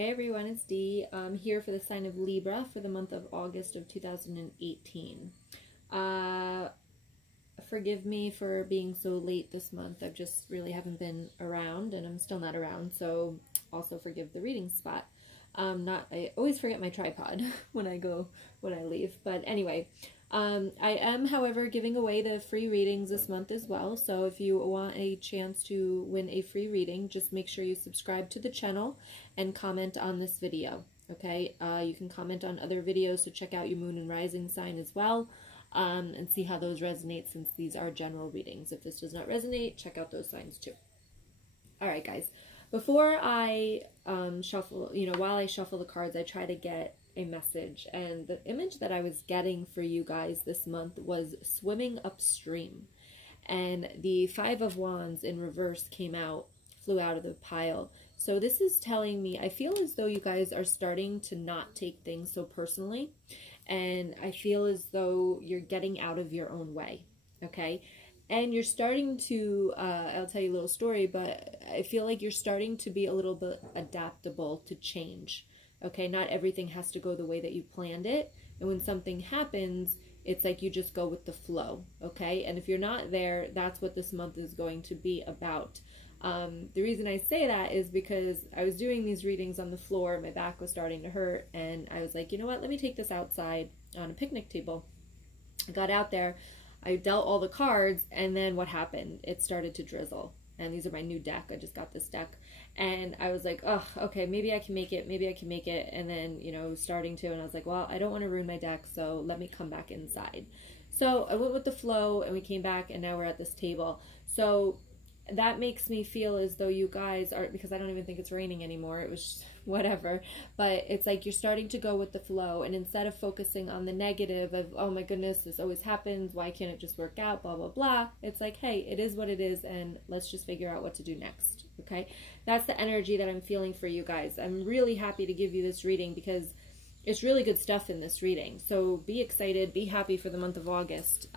Hey everyone, it's Dee. I'm here for the sign of Libra for the month of August of 2018. Forgive me for being so late this month. I just really haven't been around, and I'm still not around, so also forgive the reading spot. I always forget my tripod when I leave, but anyway. I am, however, giving away the free readings this month as well, so if you want a chance to win a free reading, just make sure you subscribe to the channel and comment on this video, okay? You can comment on other videos, so check out your moon and rising sign as well, and see how those resonate, since these are general readings. If this does not resonate, check out those signs too. Alright guys, before I shuffle, while I shuffle the cards, I try to get a message, and the image that I was getting for you guys this month was swimming upstream, and the Five of Wands in reverse flew out of the pile. So this is telling me, I feel as though you guys are starting to not take things so personally, and I feel as though you're getting out of your own way, okay? And you're starting to, I'll tell you a little story, but I feel like you're starting to be a little bit adaptable to change. Okay, not everything has to go the way that you planned it. And when something happens, it's like you just go with the flow, okay? And if you're not there, that's what this month is going to be about. The reason I say that is because I was doing these readings on the floor, my back was starting to hurt, and I was like, you know what, let me take this outside on a picnic table. I got out there, I dealt all the cards, and then what happened? It started to drizzle. And these are my new deck. I just got this deck. And I was like, oh, okay, maybe I can make it. Maybe I can make it. And then, starting to. And I was like, well, I don't want to ruin my deck, so let me come back inside. So I went with the flow, and we came back, and now we're at this table. So that makes me feel as though you guys are, because I don't even think it's raining anymore. It was just whatever. But it's like you're starting to go with the flow. And instead of focusing on the negative of, oh my goodness, this always happens, why can't it just work out, blah, blah, blah. It's like, hey, it is what it is, and let's just figure out what to do next, okay? That's the energy that I'm feeling for you guys. I'm really happy to give you this reading because it's really good stuff in this reading. So be excited, be happy for the month of August.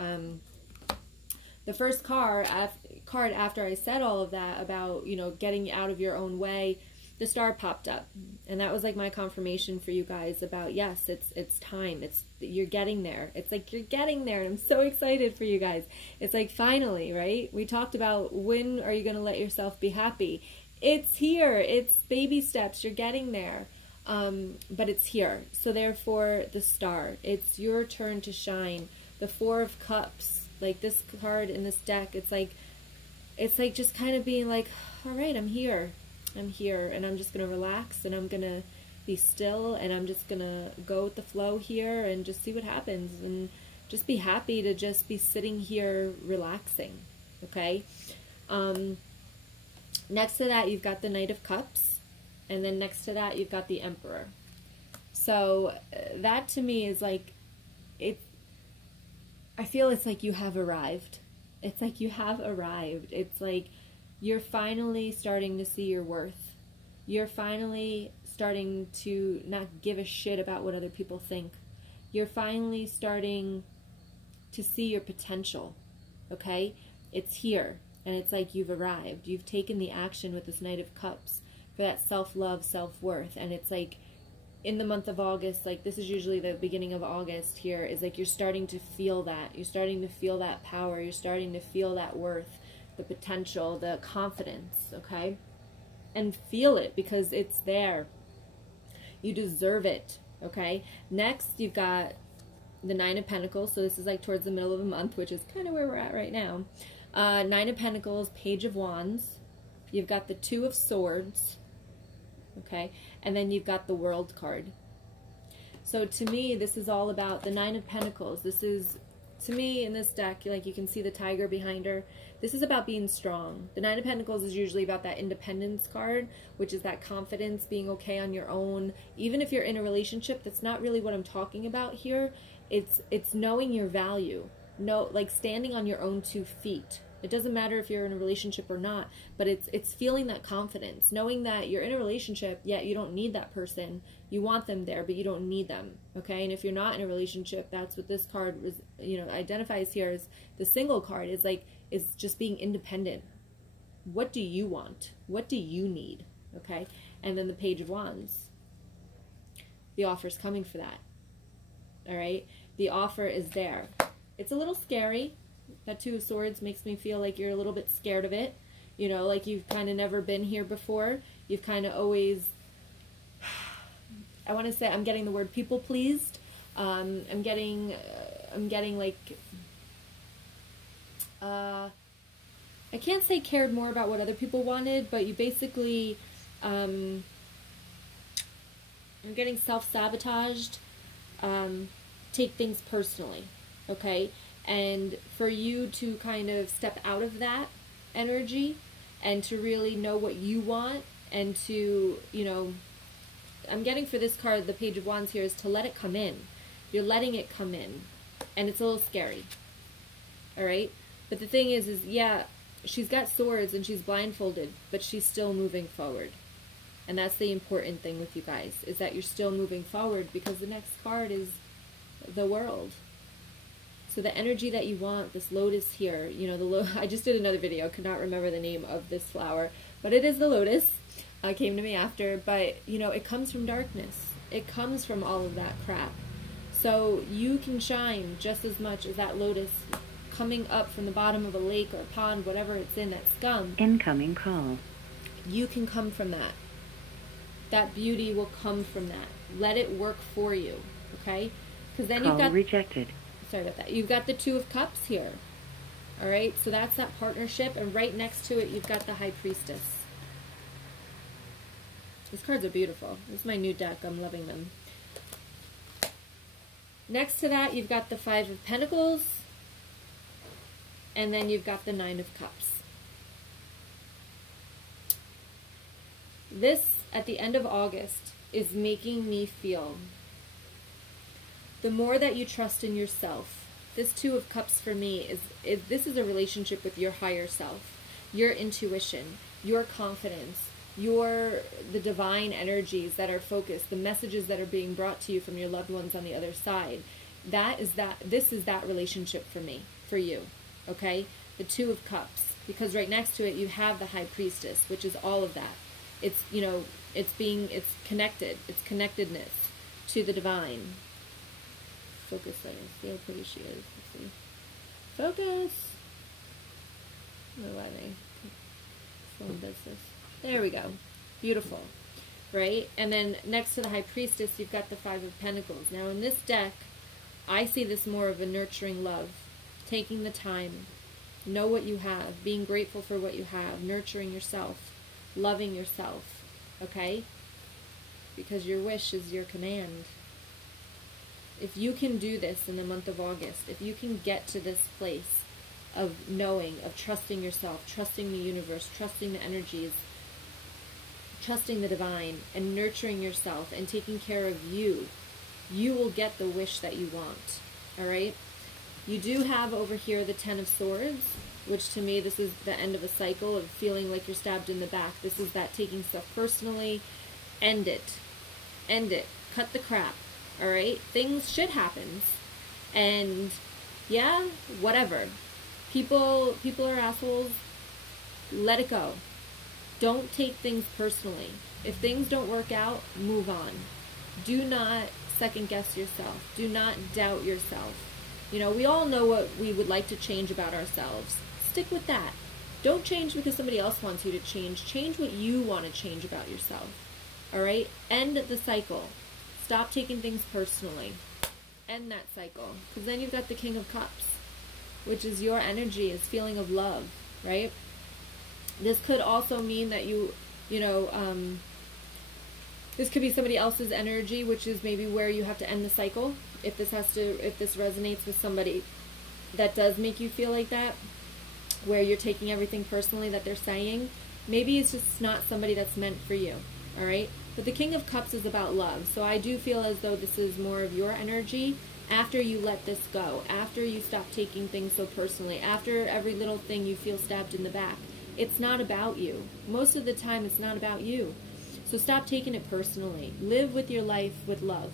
The first card after I said all of that about, getting out of your own way, the star popped up. And that was like my confirmation for you guys about, yes, it's time. You're getting there. It's like you're getting there. And I'm so excited for you guys. It's like finally, right? We talked about when are you going to let yourself be happy? It's here. It's baby steps. You're getting there. But it's here. So therefore, the star. It's your turn to shine. The Four of Cups. Like this card in this deck, it's like just kind of being like, all right, I'm here, and I'm just gonna relax, and I'm gonna be still, and I'm just gonna go with the flow here, and just see what happens, and just be happy to just be sitting here relaxing, okay? Next to that, you've got the Knight of Cups, and then next to that, you've got the Emperor. So that to me is like, I feel it's like you have arrived. It's like you have arrived. It's like you're finally starting to see your worth. You're finally starting to not give a shit about what other people think. You're finally starting to see your potential, okay? It's here, and it's like you've arrived. You've taken the action with this Knight of Cups for that self-love, self-worth, and it's like in the month of August, like this is usually the beginning of August here, is like you're starting to feel that. You're starting to feel that power. You're starting to feel that worth, the potential, the confidence, okay? And feel it because it's there. You deserve it, okay? Next, you've got the Nine of Pentacles. So this is like towards the middle of the month, which is kind of where we're at right now. Nine of Pentacles, Page of Wands. You've got the Two of Swords. Okay, and then you've got the World card. So to me, this is all about the Nine of Pentacles. This is, to me, in this deck, like you can see the tiger behind her. This is about being strong. The Nine of Pentacles is usually about that independence card, which is that confidence, being okay on your own. Even if you're in a relationship, that's not really what I'm talking about here. It's knowing your value. Like standing on your own 2 feet. It doesn't matter if you're in a relationship or not, but it's feeling that confidence, knowing that you're in a relationship, yet you don't need that person. You want them there, but you don't need them, okay? And if you're not in a relationship, that's what this card was, identifies here as the single card, is just being independent. What do you want? What do you need, okay? And then the Page of Wands. the offer's coming for that. All right? The offer is there. It's a little scary. That Two of Swords makes me feel like you're a little bit scared of it. You know, like you've kind of never been here before. You've kind of always, I want to say, I'm getting the word people pleased. I'm getting like, I can't say cared more about what other people wanted, but you basically, I'm getting self-sabotaged, take things personally, okay? And for you to kind of step out of that energy and to really know what you want and to, you know, I'm getting for this card, the Page of Wands here, is to let it come in. You're letting it come in. And it's a little scary. All right? But the thing is yeah, she's got swords and she's blindfolded, but she's still moving forward. And that's the important thing with you guys, is that you're still moving forward, because the next card is the World. So the energy that you want, this lotus here, you know, I just did another video, could not remember the name of this flower, but it is the lotus. Came to me after, but, you know, it comes from darkness. It comes from all of that crap. So you can shine just as much as that lotus coming up from the bottom of a lake or a pond, whatever it's in, that scum. Incoming call. You can come from that. That beauty will come from that. Let it work for you, okay? Because then you've got... rejected. Sorry about that. You've got the Two of Cups here. All right? So that's that partnership. And right next to it, you've got the High Priestess. These cards are beautiful. This is my new deck. I'm loving them. Next to that, you've got the Five of Pentacles. And then you've got the Nine of Cups. This, at the end of August, is making me feel... the more that you trust in yourself, this Two of Cups for me this is a relationship with your higher self, your intuition, your confidence, the divine energies that are focused, the messages that are being brought to you from your loved ones on the other side. This is that relationship for me, for you, okay? The Two of Cups, because right next to it you have the High Priestess, which is all of that. It's, you know, it's connected, it's connectedness to the divine. Focus there. See how pretty she is. Let's see. Focus. I don't know why they phone does this. There we go. Beautiful. Right? And then next to the High Priestess, you've got the Five of Pentacles. Now in this deck, I see this more of a nurturing love. Taking the time. Know what you have. Being grateful for what you have. Nurturing yourself. Loving yourself. Okay? Because your wish is your command. If you can do this in the month of August, if you can get to this place of knowing, of trusting yourself, trusting the universe, trusting the energies, trusting the divine, and nurturing yourself and taking care of you, you will get the wish that you want. All right? You do have over here the Ten of Swords, which to me, this is the end of a cycle of feeling like you're stabbed in the back. This is that taking stuff personally. End it. End it. Cut the crap. All right? Things shit happens. And yeah, whatever. People are assholes. Let it go. Don't take things personally. If things don't work out, move on. Do not second guess yourself. Do not doubt yourself. You know, we all know what we would like to change about ourselves. Stick with that. Don't change because somebody else wants you to change. Change what you want to change about yourself. All right? End the cycle. Stop taking things personally. End that cycle. Because then you've got the King of Cups, which is your energy, is feeling of love, right? This could also mean that this could be somebody else's energy, which is maybe where you have to end the cycle. If this resonates with somebody that does make you feel like that, where you're taking everything personally that they're saying, maybe it's just not somebody that's meant for you, all right? But the King of Cups is about love, so I do feel as though this is more of your energy after you let this go, after you stop taking things so personally, after every little thing you feel stabbed in the back. It's not about you. Most of the time, it's not about you. So stop taking it personally. Live with your life with love,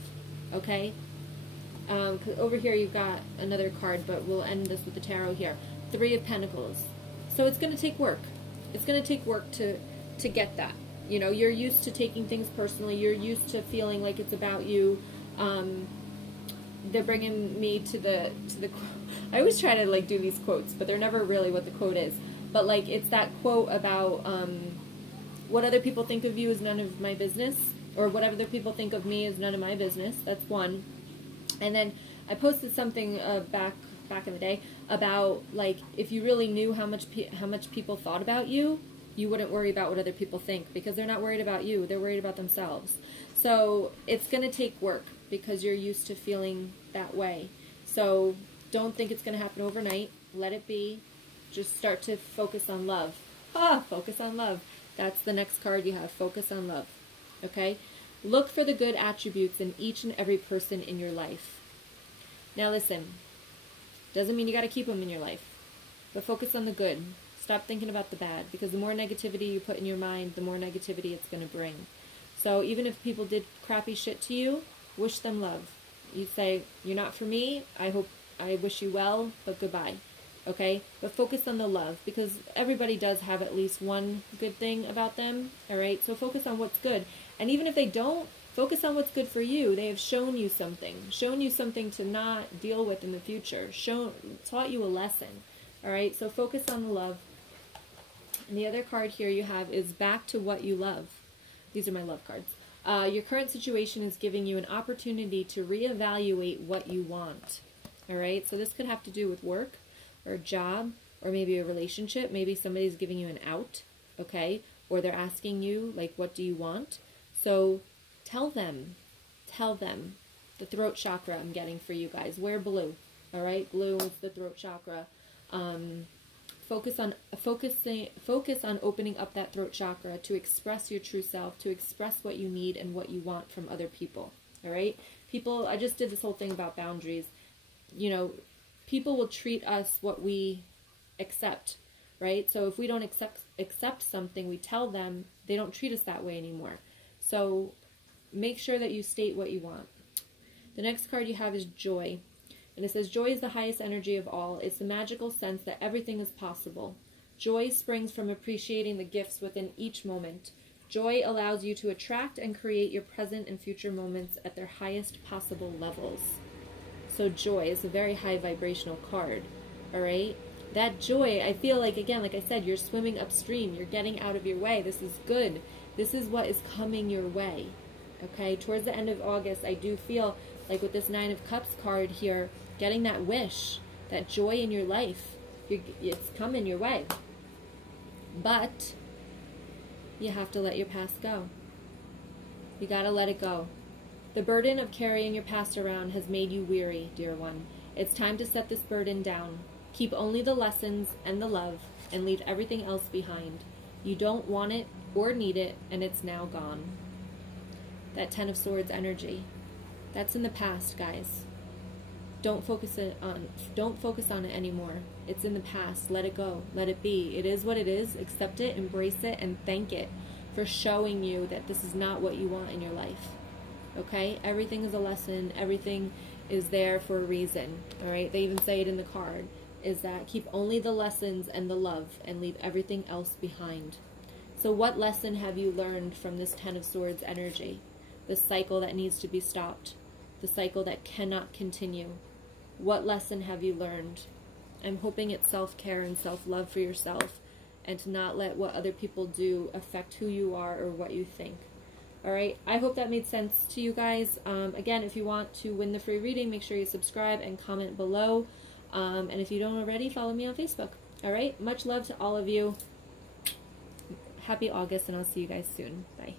okay? 'Cause over here you've got another card, but we'll end this with the tarot here. Three of Pentacles. So it's going to take work. It's going to take work to get that, You know, you're used to taking things personally. You're used to feeling like it's about you. They're bringing me to the I always try to like do these quotes, but they're never really what the quote is. But like, it's that quote about what other people think of you is none of my business, or what other people think of me is none of my business. That's one. And then I posted something back in the day about, like, if you really knew how much people thought about you, you wouldn't worry about what other people think, because they're not worried about you. They're worried about themselves. So it's going to take work, because you're used to feeling that way. So don't think it's going to happen overnight. Let it be. Just start to focus on love. Focus on love. That's the next card you have. Focus on love. Okay? Look for the good attributes in each and every person in your life. Now listen, doesn't mean you got to keep them in your life, but focus on the good. Stop thinking about the bad, because the more negativity you put in your mind, the more negativity it's going to bring. So even if people did crappy shit to you, wish them love. You say, you're not for me, I wish you well, but goodbye. Okay? But focus on the love, because everybody does have at least one good thing about them. Alright? So focus on what's good. And even if they don't, focus on what's good for you. They have shown you something to not deal with in the future. Taught you a lesson. Alright? So focus on the love. And the other card here you have is back to what you love. These are my love cards. Your current situation is giving you an opportunity to reevaluate what you want. Alright? So this could have to do with work, or a job, or maybe a relationship. Maybe somebody's giving you an out, okay? Or they're asking you, like, what do you want? So tell them. The throat chakra I'm getting for you guys. Wear blue, all right? Blue is the throat chakra. Focus on opening up that throat chakra to express your true self, to express what you need and what you want from other people, all right? People, I just did this whole thing about boundaries. You know, people will treat us what we accept, right? So if we don't accept something, we tell them, they don't treat us that way anymore. So make sure that you state what you want. The next card you have is joy. And it says, joy is the highest energy of all. It's the magical sense that everything is possible. Joy springs from appreciating the gifts within each moment. Joy allows you to attract and create your present and future moments at their highest possible levels. So joy is a very high vibrational card, all right? That joy, I feel like, again, like I said, you're swimming upstream. You're getting out of your way. This is good. This is what is coming your way, okay? Towards the end of August, I do feel like with this Nine of Cups card here, getting that wish, that joy in your life, it's coming your way. But you have to let your past go. You got to let it go. The burden of carrying your past around has made you weary, dear one. It's time to set this burden down. Keep only the lessons and the love, and leave everything else behind. You don't want it or need it, and it's now gone. That Ten of Swords energy. That's in the past, guys. Don't focus on it anymore. It's in the past. Let it go. Let it be. It is what it is. Accept it, embrace it, and thank it for showing you that this is not what you want in your life. Okay? Everything is a lesson. Everything is there for a reason. Alright? They even say it in the card. Is that keep only the lessons and the love, and leave everything else behind. So what lesson have you learned from this Ten of Swords energy? The cycle that needs to be stopped. The cycle that cannot continue. What lesson have you learned? I'm hoping it's self-care and self-love for yourself, and to not let what other people do affect who you are or what you think. Alright, I hope that made sense to you guys. Again, if you want to win the free reading, make sure you subscribe and comment below. And if you don't already, follow me on Facebook. Alright, much love to all of you. Happy August, and I'll see you guys soon. Bye.